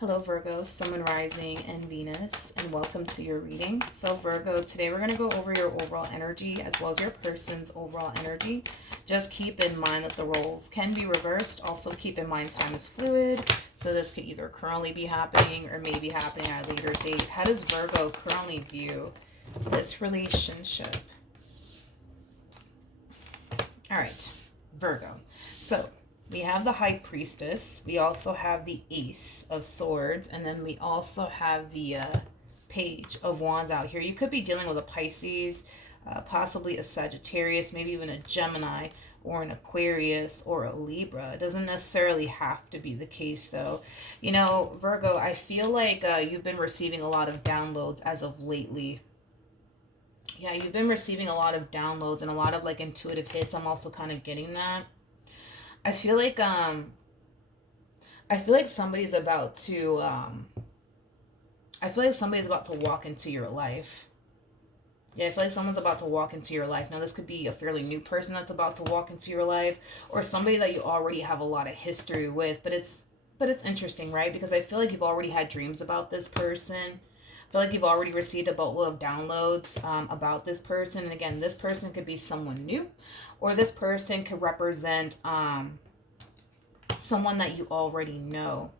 Hello Virgo, Sun, Moon, Rising, and Venus, and welcome to your reading. So Virgo, today we're going to go over your overall energy as well as your person's overall energy. Just keep in mind that the roles can be reversed. Also keep in mind time is fluid, so this could either currently be happening or maybe happening at a later date. How does Virgo currently view this relationship? All right, Virgo. So we have the High Priestess. We also have the Ace of Swords. And then we also have the Page of Wands out here. You could be dealing with a Pisces, possibly a Sagittarius, maybe even a Gemini or an Aquarius or a Libra. It doesn't necessarily have to be the case, though. You know, Virgo, I feel like you've been receiving a lot of downloads as of lately. Yeah, you've been receiving a lot of downloads and a lot of like intuitive hits. I'm also kind of getting that. I feel like somebody's about to I feel like somebody's about to walk into your life. Yeah, I feel like someone's about to walk into your life. Now, this could be a fairly new person that's about to walk into your life, or somebody that you already have a lot of history with. But it's interesting, right? Because I feel like you've already had dreams about this person. I feel like you've already received a boatload of downloads about this person. And again, this person could be someone new, or this person could represent someone that you already know.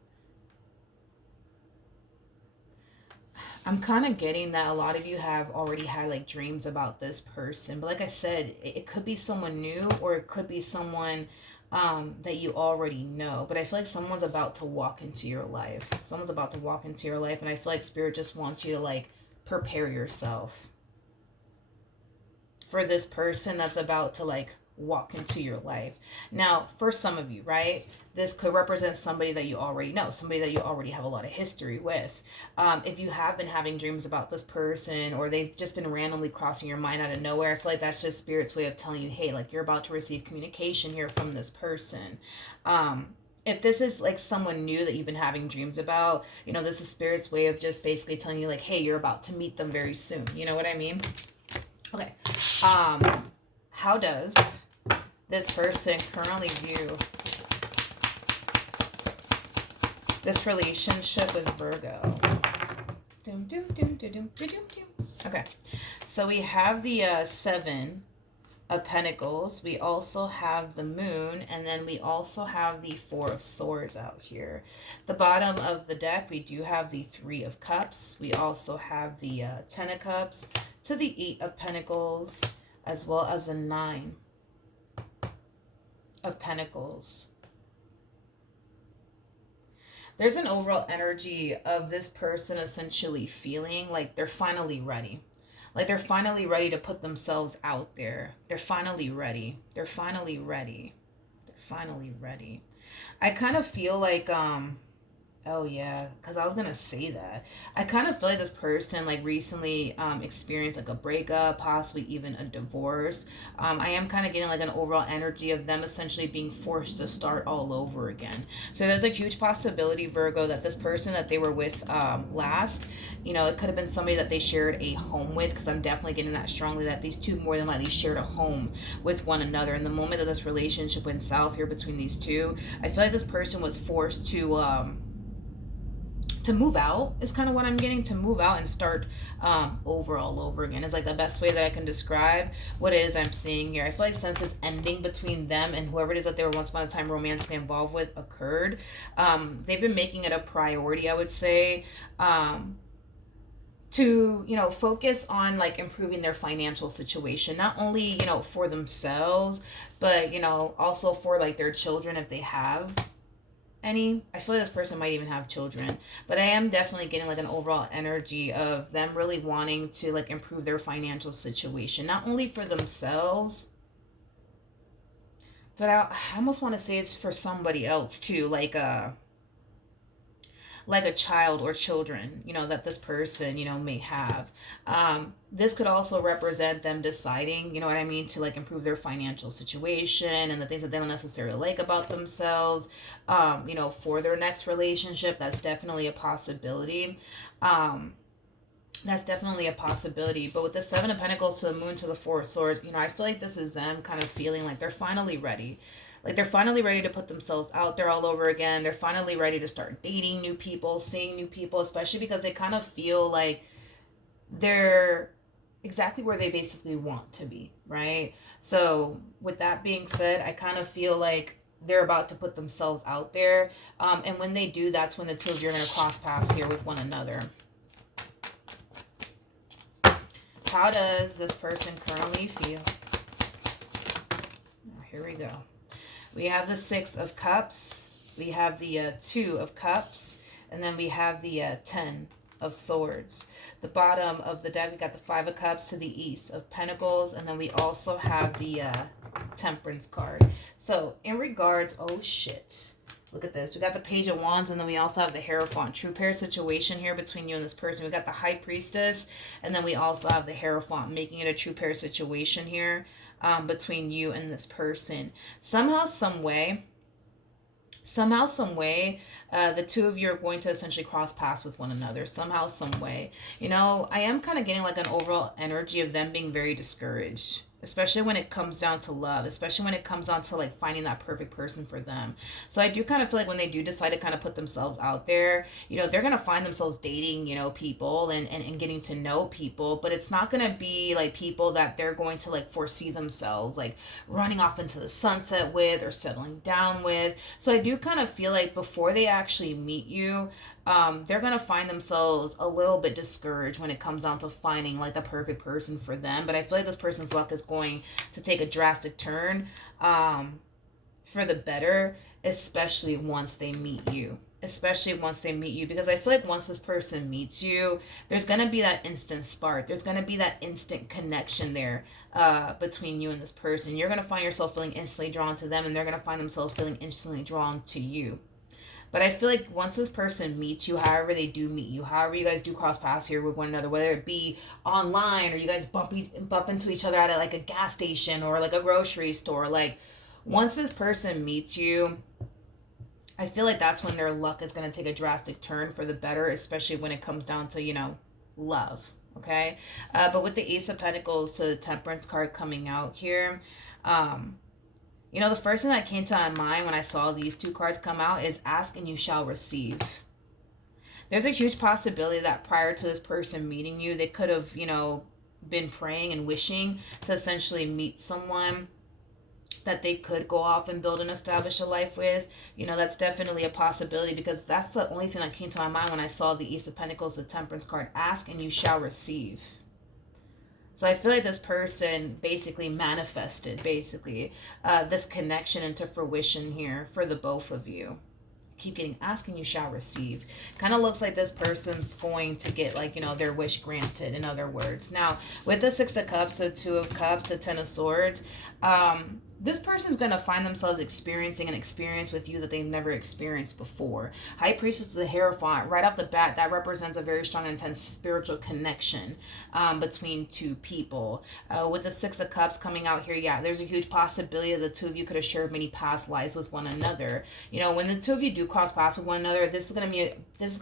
I'm kind of getting that a lot of you have already had like dreams about this person. But like I said, it could be someone new, or it could be someone that you already know. But I feel like someone's about to walk into your life. Someone's about to walk into your life. And I feel like Spirit just wants you to like prepare yourself for this person that's about to like walk into your life. Now, for some of you, right, this could represent somebody that you already know, somebody that you already have a lot of history with. If you have been having dreams about this person, or they've just been randomly crossing your mind out of nowhere, I feel like that's just Spirit's way of telling you, hey, like you're about to receive communication here from this person. If this is like someone new that you've been having dreams about, you know, this is Spirit's way of just basically telling you like, hey, you're about to meet them very soon. You know what I mean? Okay. How does this person currently view this relationship with Virgo? Okay. So we have the Seven of Pentacles. We also have the Moon, and then we also have the Four of Swords out here. The bottom of the deck, we do have the Three of Cups. We also have the Ten of Cups to the Eight of Pentacles, as well as the Nine of Pentacles. There's an overall energy of this person essentially feeling like they're finally ready. Like they're finally ready to put themselves out there. They're finally ready. They're finally ready. They're finally ready. I kind of feel like oh yeah, because I was gonna say that. I kind of feel like this person like recently experienced like a breakup, possibly even a divorce. I am kind of getting like an overall energy of them essentially being forced to start all over again. So there's a huge possibility, Virgo, that this person that they were with last, you know, it could have been somebody that they shared a home with, because I'm definitely getting that strongly that these two more than likely shared a home with one another. And the moment that this relationship went south here between these two, I feel like this person was forced to move out, is kind of what I'm getting, to move out and start over all over again is like the best way that I can describe what it is I'm seeing here. I feel like since this ending between them and whoever it is that they were once upon a time romantically involved with occurred, they've been making it a priority, I would say, to, you know, focus on like improving their financial situation, not only, you know, for themselves, but, you know, also for like their children if they have any. I feel like this person might even have children, but I am definitely getting like an overall energy of them really wanting to like improve their financial situation, not only for themselves, but I almost want to say it's for somebody else too, like a child or children, you know, that this person, you know, may have. This could also represent them deciding, you know what I mean, to like improve their financial situation and the things that they don't necessarily like about themselves, you know, for their next relationship. That's definitely a possibility. That's definitely a possibility. But with the Seven of Pentacles to the Moon to the Four of Swords, you know, I feel like this is them kind of feeling like they're finally ready. Like they're finally ready to put themselves out there all over again. They're finally ready to start dating new people, seeing new people, especially because they kind of feel like they're exactly where they basically want to be, right? So, with that being said, I kind of feel like they're about to put themselves out there. And when they do, that's when the two of you are going to cross paths here with one another. How does this person currently feel? Oh, here we go. We have the Six of Cups. We have the Two of Cups. And then we have the 10 of Swords. The bottom of the deck, we got the Five of Cups to the East of Pentacles. And then we also have the Temperance card. So in regards, oh shit. Look at this. We got the Page of Wands, and then we also have the Hierophant. True pair situation here between you and this person. We got the High Priestess, and then we also have the Hierophant, making it a true pair situation here between you and this person. Somehow, some way, the two of you are going to essentially cross paths with one another. Somehow, some way. You know, I am kind of getting like an overall energy of them being very discouraged, especially when it comes down to love, especially when it comes down to like finding that perfect person for them. So I do kind of feel like when they do decide to kind of put themselves out there, you know, they're going to find themselves dating, you know, people and getting to know people, but it's not going to be like people that they're going to like foresee themselves like running off into the sunset with or settling down with. So I do kind of feel like before they actually meet you, they're going to find themselves a little bit discouraged when it comes down to finding like the perfect person for them. But I feel like this person's luck is going to take a drastic turn for the better, especially once they meet you. Especially once they meet you, because I feel like once this person meets you, there's going to be that instant spark. There's going to be that instant connection there between you and this person. You're going to find yourself feeling instantly drawn to them, and they're going to find themselves feeling instantly drawn to you. But I feel like once this person meets you, however they do meet you, however you guys do cross paths here with one another, whether it be online or you guys bump into each other at like a gas station or like a grocery store, like once this person meets you, I feel like that's when their luck is going to take a drastic turn for the better, especially when it comes down to, you know, love. Okay. But with the Ace of Pentacles to the Temperance card coming out here, you know, the first thing that came to my mind when I saw these two cards come out is ask and you shall receive. There's a huge possibility that prior to this person meeting you, they could have, you know, been praying and wishing to essentially meet someone that they could go off and build and establish a life with. You know, that's definitely a possibility, because that's the only thing that came to my mind when I saw the Ace of Pentacles, the Temperance card. Ask and you shall receive. So I feel like this person basically manifested this connection into fruition here for the both of you. Keep getting ask and you shall receive. Kind of looks like this person's going to get like, you know, their wish granted, in other words. Now, with the Six of Cups, the Two of Cups, the Ten of Swords, this person's going to find themselves experiencing an experience with you that they've never experienced before. High Priestess of the Hierophant, right off the bat, that represents a very strong and intense spiritual connection between two people. With the Six of Cups coming out here, yeah, there's a huge possibility that the two of you could have shared many past lives with one another. You know, when the two of you do cross paths with one another, this is going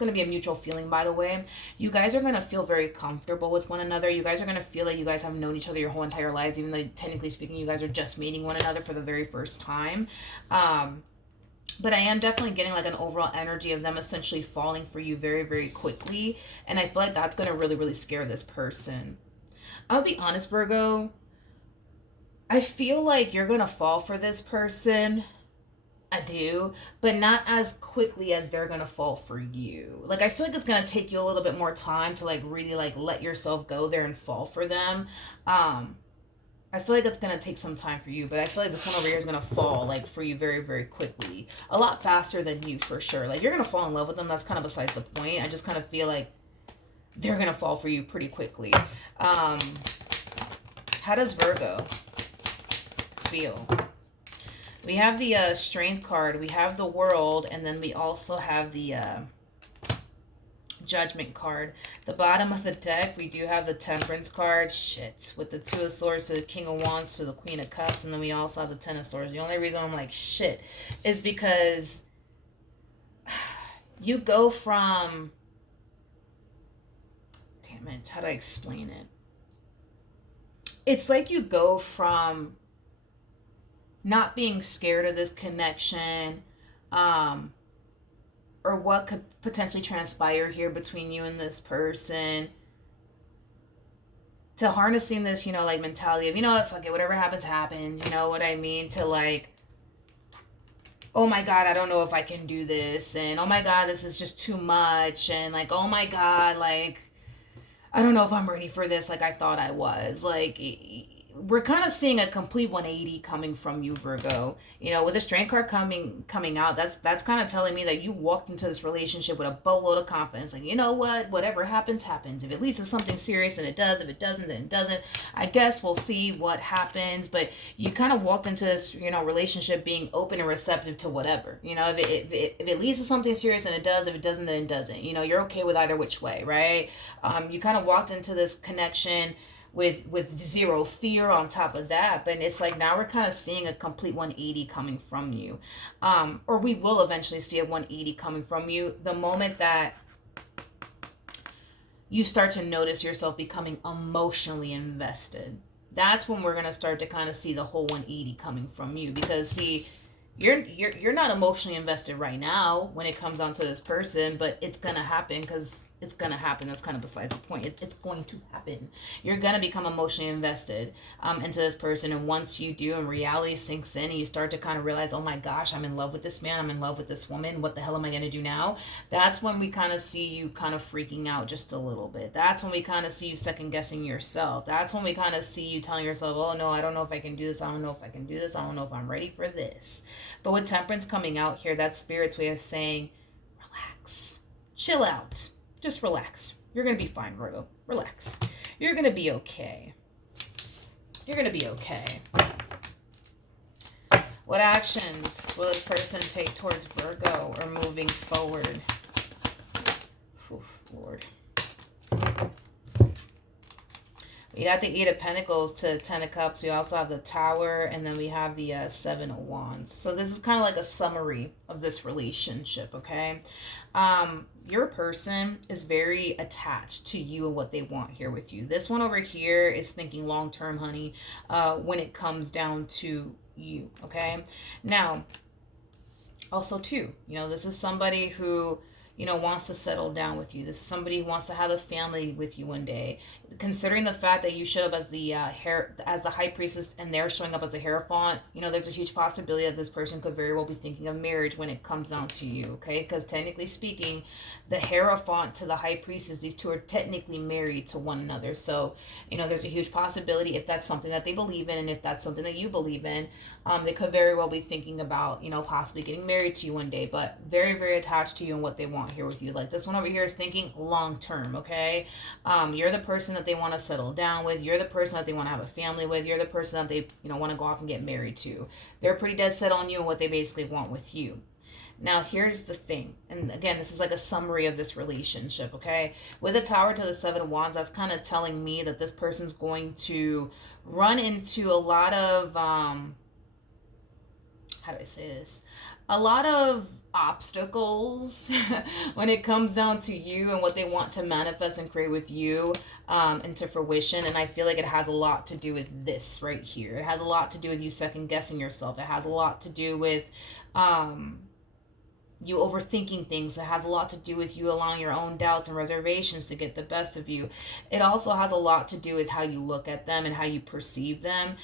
to be a mutual feeling, by the way. You guys are going to feel very comfortable with one another. You guys are going to feel like you guys have known each other your whole entire lives, even though technically speaking you guys are just meeting one another for the very first time. But I am definitely getting like an overall energy of them essentially falling for you very, very quickly. And I feel like that's going to really, really scare this person. I'll be honest, Virgo. I feel like you're going to fall for this person. I do, but not as quickly as they're gonna fall for you. Like, I feel like it's gonna take you a little bit more time to like really like let yourself go there and fall for them. I feel like it's gonna take some time for you, but I feel like this one over here is gonna fall like for you very, very quickly, a lot faster than you, for sure. Like, you're gonna fall in love with them. That's kind of besides the point. I just kind of feel like they're gonna fall for you pretty quickly. How does Virgo feel? We have the Strength card, we have the World, and then we also have the Judgment card. The bottom of the deck, we do have the Temperance card. Shit. With the Two of Swords to the King of Wands to the Queen of Cups, and then we also have the Ten of Swords. The only reason I'm like, shit, is because you go from... Damn it, how do I explain it? It's like you go from not being scared of this connection, um, or what could potentially transpire here between you and this person, to harnessing this, like mentality of, you know what, fuck it, whatever happens, happens, you know what I mean? To like, oh my God, I don't know if I can do this. And oh my God, this is just too much. And like, oh my God, like, I don't know if I'm ready for this like I thought I was. Like, we're kind of seeing a complete 180 coming from you, Virgo. With the Strength card coming out, that's kind of telling me that you walked into this relationship with a boatload of confidence. Like, you know what? Whatever happens, happens. If it leads to something serious, then it does. If it doesn't, then it doesn't. I guess we'll see what happens. But you kind of walked into this, relationship being open and receptive to whatever. If it leads to something serious, then it does. If it doesn't, then it doesn't. You're okay with either which way, right? You kind of walked into this connection with zero fear on top of that, but it's like now we're kind of seeing a complete 180 coming from you, or we will eventually see a 180 coming from you the moment that you start to notice yourself becoming emotionally invested. That's when we're going to start to kind of see the whole 180 coming from you, because see, you're not emotionally invested right now when it comes onto this person, but it's gonna happen, because it's gonna happen. That's kind of besides the point. It's going to happen. You're gonna become emotionally invested into this person, and once you do, and reality sinks in, and you start to kind of realize, oh my gosh, I'm in love with this man. I'm in love with this woman. What the hell am I gonna do now? That's when we kind of see you kind of freaking out just a little bit. That's when we kind of see you second guessing yourself. That's when we kind of see you telling yourself, oh no, I don't know if I can do this. I don't know if I can do this. I don't know if I'm ready for this. But with Temperance coming out here, that's Spirit's way of saying, relax, chill out, just relax. You're going to be fine, Virgo. Relax. You're going to be okay. You're going to be okay. What actions will this person take towards Virgo or moving forward? Oof, Lord. We got the Eight of Pentacles to Ten of Cups. We also have the Tower, and then we have the Seven of Wands. So this is kind of like a summary of this relationship, okay? Your person is very attached to you and what they want here with you. This one over here is thinking long-term, honey, when it comes down to you, okay? Now, also too, this is somebody who wants to settle down with you. This is somebody who wants to have a family with you one day. Considering the fact that you showed up as the high priestess, and they're showing up as a Hierophant, there's a huge possibility that this person could very well be thinking of marriage when it comes down to you, okay? Because technically speaking, the Hierophant to the high priestess, these two are technically married to one another. So, there's a huge possibility, if that's something that they believe in, and if that's something that you believe in, they could very well be thinking about, possibly getting married to you one day, but very, very attached to you and what they want here with you. Like this one over here is thinking long term, okay? You're the person that they want to settle down with. You're the person that they want to have a family with. You're the person that they want to go off and get married to. They're pretty dead set on you and what they basically want with you. Now here's the thing, and again, this is like a summary of this relationship, okay? With the Tower to the Seven of Wands, that's kind of telling me that this person's going to run into a lot of how do I say this? A lot of obstacles when it comes down to you and what they want to manifest and create with you into fruition. And I feel like it has a lot to do with this right here. It has a lot to do with you second guessing yourself. It has a lot to do with you overthinking things. It has a lot to do with you allowing your own doubts and reservations to get the best of you. It also has a lot to do with how you look at them and how you perceive them.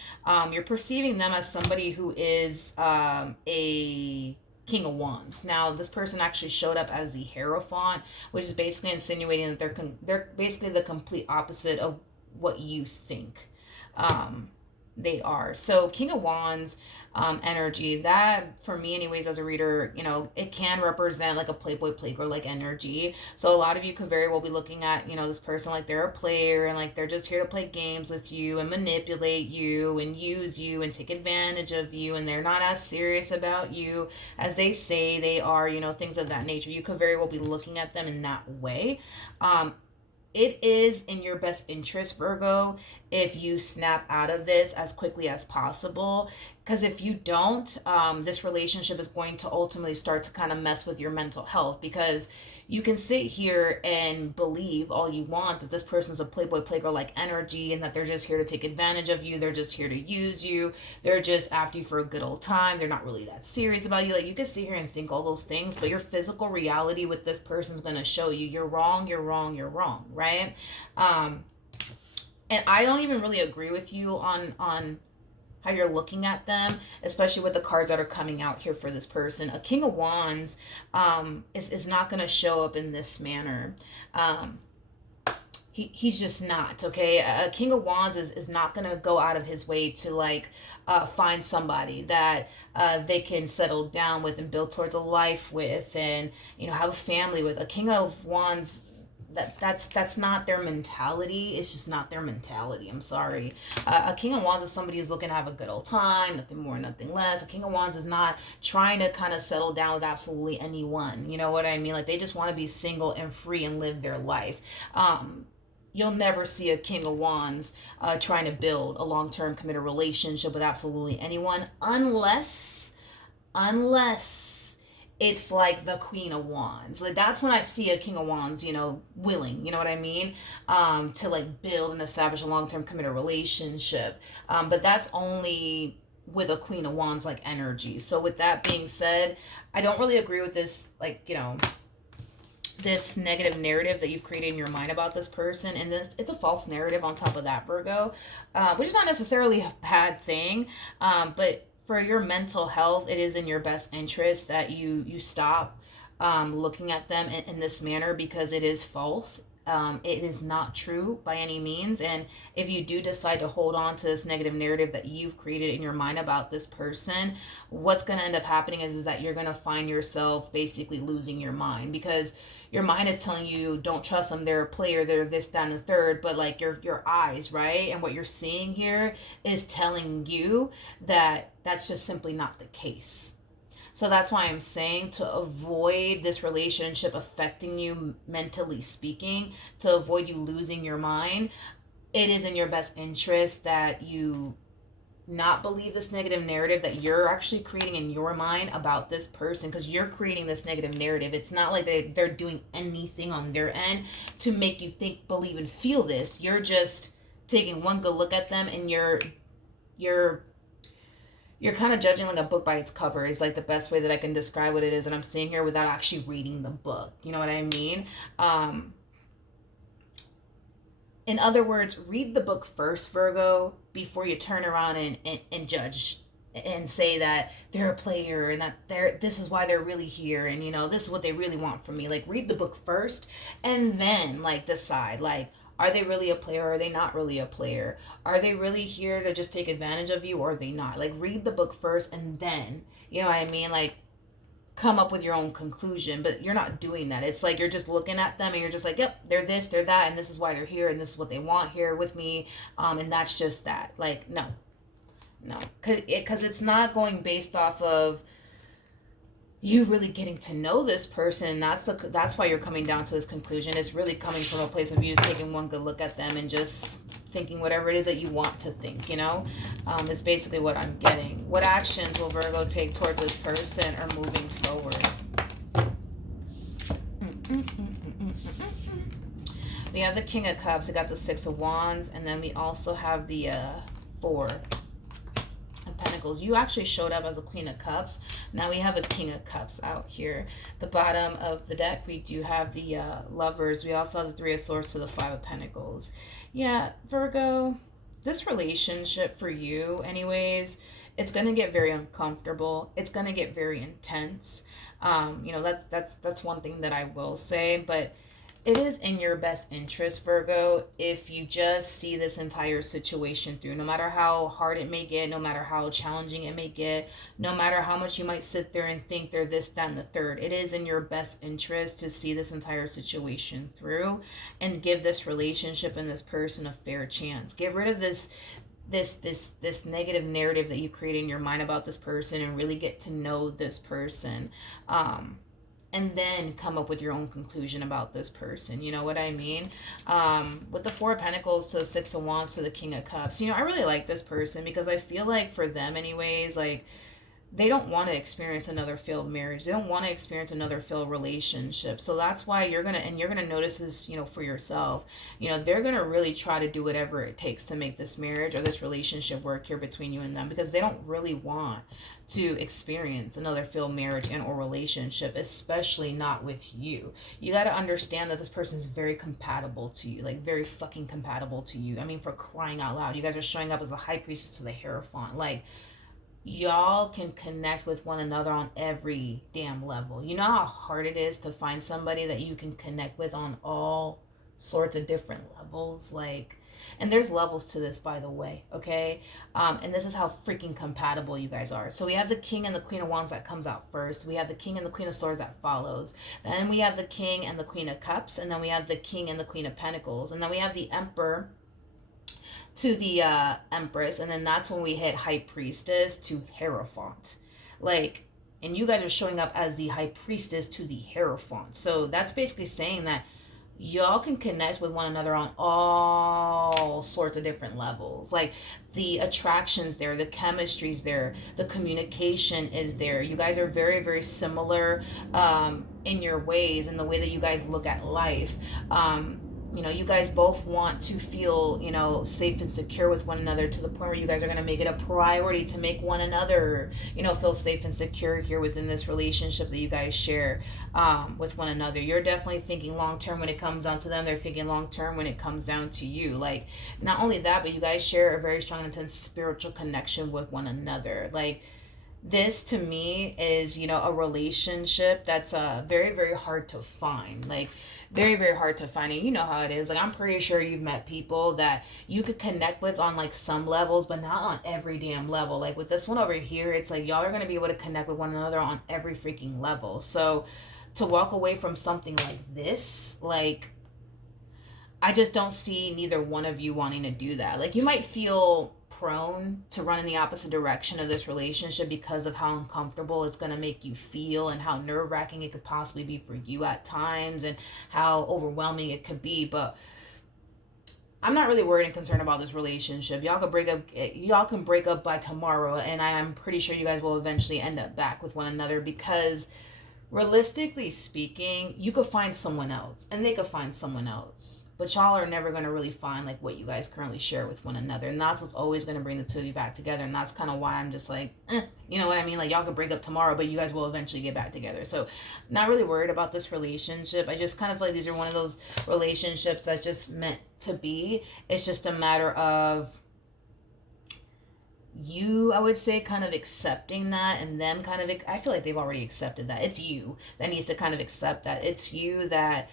You're perceiving them as somebody who is a King of Wands. Now, this person actually showed up as the Hierophant, which is basically insinuating that they're basically the complete opposite of what you think they are. So King of Wands energy, that for me anyways as a reader, it can represent like a playboy playgirl like energy. So a lot of you could very well be looking at this person like they're a player, and like they're just here to play games with you and manipulate you and use you and take advantage of you, and they're not as serious about you as they say they are, things of that nature. You could very well be looking at them in that way. It is in your best interest, Virgo, if you snap out of this as quickly as possible. Because if you don't, this relationship is going to ultimately start to kind of mess with your mental health, because you can sit here and believe all you want that this person's a playboy playgirl like energy, and that they're just here to take advantage of you, they're just here to use you, they're just after you for a good old time, they're not really that serious about you. Like, you can sit here and think all those things, but your physical reality with this person's going to show you you're wrong, you're wrong, you're wrong, right? And I don't even really agree with you on how you're looking at them, especially with the cards that are coming out here for this person. A King of Wands is not going to show up in this manner. He's just not, okay? A King of Wands is not going to go out of his way to, like, find somebody that they can settle down with and build towards a life with, and, you know, have a family with. A King of Wands, that's not their mentality. It's just not their mentality. I'm sorry. A King of Wands is somebody who's looking to have a good old time, nothing more, nothing less. A King of Wands is not trying to kind of settle down with absolutely anyone. You know what I mean? Like, they just want to be single and free and live their life. You'll never see a King of Wands trying to build a long-term committed relationship with absolutely anyone, unless it's like the Queen of Wands. Like, that's when I see a King of Wands, you know, willing, you know what I mean, to, like, build and establish a long-term committed relationship. But that's only with a Queen of Wands like energy. So with that being said, I don't really agree with this, like, you know, this negative narrative that you've created in your mind about this person. And this, it's a false narrative on top of that, Virgo, which is not necessarily a bad thing, but for your mental health, it is in your best interest that you stop looking at them in this manner, because it is false. It is not true by any means. And if you do decide to hold on to this negative narrative that you've created in your mind about this person, what's going to end up happening is that you're going to find yourself basically losing your mind, because your mind is telling you don't trust them, they're a player, they're this, that, and the third. But, like, your eyes, right, and what you're seeing here is telling you that that's just simply not the case. So that's why I'm saying, to avoid this relationship affecting you mentally speaking, to avoid you losing your mind, it is in your best interest that you not believe this negative narrative that you're actually creating in your mind about this person, because you're creating this negative narrative. It's not like they're doing anything on their end to make you think, believe, and feel this. You're just taking one good look at them, and you're kind of judging like a book by its cover is like the best way that I can describe what it is that I'm seeing here without actually reading the book. You know what I mean? In other words, read the book first, Virgo, before you turn around and judge and say that they're a player and that this is why they're really here, and, you know, this is what they really want from me. Like, read the book first, and then, like, decide, like, are they really a player, or are they not really a player? Are they really here to just take advantage of you, or are they not? Like, read the book first, and then, you know what I mean, like, come up with your own conclusion. But you're not doing that. It's like you're just looking at them and you're just like, yep, they're this, they're that, and this is why they're here, and this is what they want here with me, and that's just that. Like, no, because it's not going based off of you really getting to know this person. That's why you're coming down to this conclusion. It's really coming from a place of you just taking one good look at them and just thinking whatever it is that you want to think, you know. Is basically what I'm getting. What actions will Virgo take towards this person or moving forward? We have the King of Cups. We got the Six of Wands, and then we also have the Four of Pentacles. You actually showed up as a Queen of Cups. Now we have a King of Cups out here. The bottom of the deck, we do have the Lovers. We also have the Three of Swords to the Five of Pentacles. Yeah, Virgo, this relationship for you anyways, it's going to get very uncomfortable. It's going to get very intense. You know, that's one thing that I will say, but it is in your best interest, Virgo, if you just see this entire situation through, no matter how hard it may get, no matter how challenging it may get, no matter how much you might sit there and think they're this, that, and the third. It is in your best interest to see this entire situation through and give this relationship and this person a fair chance. Get rid of this negative narrative that you create in your mind about this person and really get to know this person. and then come up with your own conclusion about this person. You know what I mean? With the Four of Pentacles to the Six of Wands to the King of Cups, I really like this person because I feel like for them anyways, like, they don't want to experience another failed marriage. They don't want to experience another failed relationship. So that's why you're going to notice this, for yourself. They're going to really try to do whatever it takes to make this marriage or this relationship work here between you and them, because they don't really want to experience another failed marriage and or relationship, especially not with you. You got to understand that this person is very compatible to you, like very fucking compatible to you. I mean, for crying out loud, you guys are showing up as the High Priestess to the Hierophant. Like, y'all can connect with one another on every damn level. You know how hard it is to find somebody that you can connect with on all sorts of different levels? Like, and there's levels to this, by the way, okay? And this is how freaking compatible you guys are. So we have the King and the Queen of Wands that comes out first. We have the King and the Queen of Swords that follows. Then we have the King and the Queen of Cups. And then we have the King and the Queen of Pentacles. And then we have the Emperor to the Empress, and then that's when we hit High Priestess to Hierophant. Like, and you guys are showing up as the High Priestess to the Hierophant. So that's basically saying that y'all can connect with one another on all sorts of different levels. Like, the attraction's there, the chemistry's there, the communication is there. You guys are very, very similar in your ways, in the way that you guys look at life. You guys both want to feel, safe and secure with one another, to the point where you guys are going to make it a priority to make one another, feel safe and secure here within this relationship that you guys share with one another. You're definitely thinking long term when it comes down to them. They're thinking long term when it comes down to you. Like, not only that, but you guys share a very strong, intense spiritual connection with one another. Like, this to me is, a relationship that's very, very hard to find. Like, very, very hard to find. And you know how it is. Like, I'm pretty sure you've met people that you could connect with on like some levels, but not on every damn level. Like, with this one over here, it's like y'all are going to be able to connect with one another on every freaking level. So to walk away from something like this, like, I just don't see neither one of you wanting to do that. Like, you might feel prone to run in the opposite direction of this relationship because of how uncomfortable it's going to make you feel, and how nerve-wracking it could possibly be for you at times, and how overwhelming it could be. But I'm not really worried and concerned about this relationship. Y'all can break up by tomorrow, and I am pretty sure you guys will eventually end up back with one another, because realistically speaking, you could find someone else and they could find someone else, but y'all are never going to really find like what you guys currently share with one another. And that's what's always going to bring the two of you back together. And that's kind of why I'm just like, you know what I mean? Like, y'all could break up tomorrow, but you guys will eventually get back together. So not really worried about this relationship. I just kind of feel like these are one of those relationships that's just meant to be. It's just a matter of you, I would say, kind of accepting that, and them kind of, I feel like they've already accepted that. It's you that needs to kind of accept that. It's you that,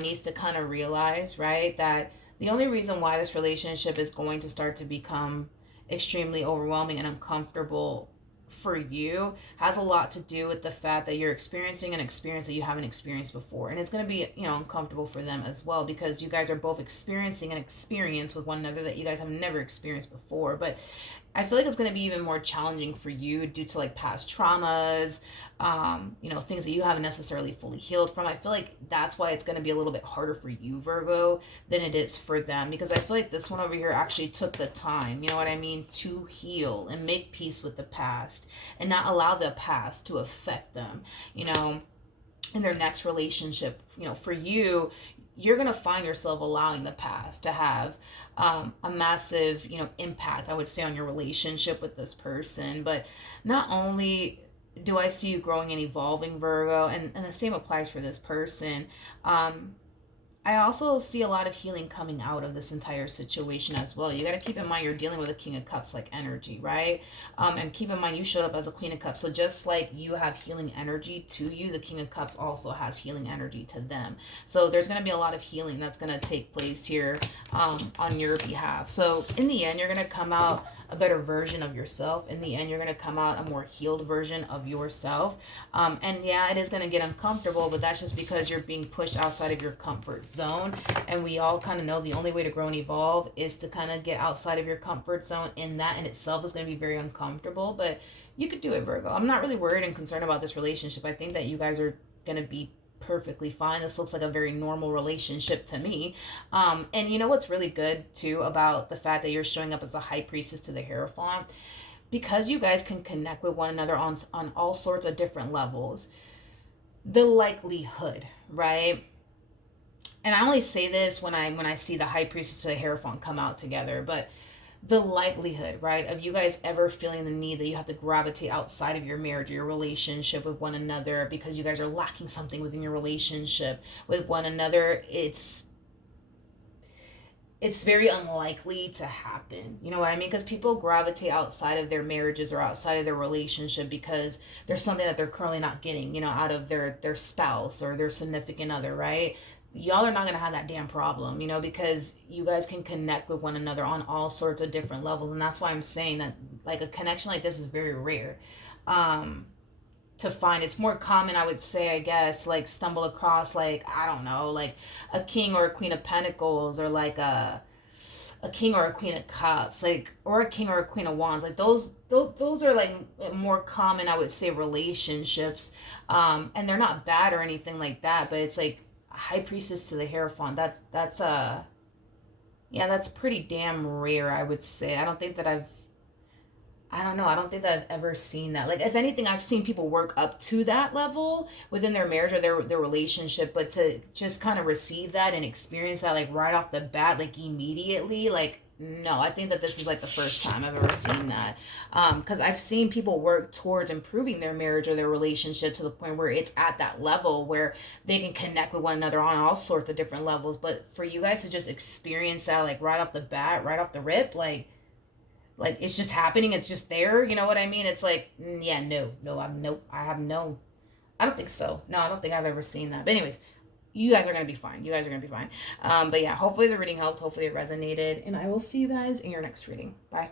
needs to kind of realize, right, that the only reason why this relationship is going to start to become extremely overwhelming and uncomfortable for you has a lot to do with the fact that you're experiencing an experience that you haven't experienced before. And it's going to be, uncomfortable for them as well, because you guys are both experiencing an experience with one another that you guys have never experienced before. But I feel like it's going to be even more challenging for you due to like past traumas, things that you haven't necessarily fully healed from. I feel like that's why it's going to be a little bit harder for you, Virgo, than it is for them, because I feel like this one over here actually took the time, you know what I mean, to heal and make peace with the past and not allow the past to affect them, in their next relationship. For you, you're going to find yourself allowing the past to have a massive, impact, I would say, on your relationship with this person. But not only do I see you growing and evolving, Virgo, and the same applies for this person, I also see a lot of healing coming out of this entire situation as well. You got to keep in mind you're dealing with a King of Cups like energy, right? And keep in mind you showed up as a Queen of Cups. So just like you have healing energy to you, the King of Cups also has healing energy to them. So there's going to be a lot of healing that's going to take place here on your behalf. So in the end, you're going to come out a better version of yourself. In the end, you're going to come out a more healed version of yourself. And yeah, it is going to get uncomfortable, but that's just because you're being pushed outside of your comfort zone. And we all kind of know the only way to grow and evolve is to kind of get outside of your comfort zone, and that in itself is going to be very uncomfortable, but you could do it, Virgo. I'm not really worried and concerned about this relationship. I think that you guys are gonna be perfectly fine. This looks like a very normal relationship to me. And you know what's really good too about the fact that you're showing up as a high priestess to the Hierophant? Because you guys can connect with one another on all sorts of different levels. The likelihood, right? And I only say this when I see the high priestess to the Hierophant come out together, but the likelihood, right, of you guys ever feeling the need that you have to gravitate outside of your marriage or your relationship with one another because you guys are lacking something within your relationship with one another, it's very unlikely to happen. You know what I mean? Because people gravitate outside of their marriages or outside of their relationship because there's something that they're currently not getting, out of their spouse or their significant other, right? Y'all are not going to have that damn problem, because you guys can connect with one another on all sorts of different levels. And that's why I'm saying that, like, a connection like this is very rare. To find. It's more common, I would say, I guess, like stumble across, like, I don't know, like a king or a queen of pentacles, or like a king or a queen of cups, like, or a king or a queen of wands. Like those are like more common, I would say, relationships. And they're not bad or anything like that, but it's like high priestess to the Hierophant. That's yeah, that's pretty damn rare, I would say. I don't know. I don't think that I've ever seen that. Like, if anything, I've seen people work up to that level within their marriage or their relationship, but to just kind of receive that and experience that, like, right off the bat, like, immediately, like, no, I think that this is like the first time I've ever seen that. Because I've seen people work towards improving their marriage or their relationship to the point where it's at that level where they can connect with one another on all sorts of different levels. But for you guys to just experience that, like, right off the bat, right off the rip, like it's just happening, it's just there, you know what I mean? It's like, yeah, no, I have no, I don't think so. No, I don't think I've ever seen that. But anyways, you guys are gonna be fine. You guys are gonna be fine. But yeah, hopefully the reading helped, hopefully it resonated, and I will see you guys in your next reading. Bye.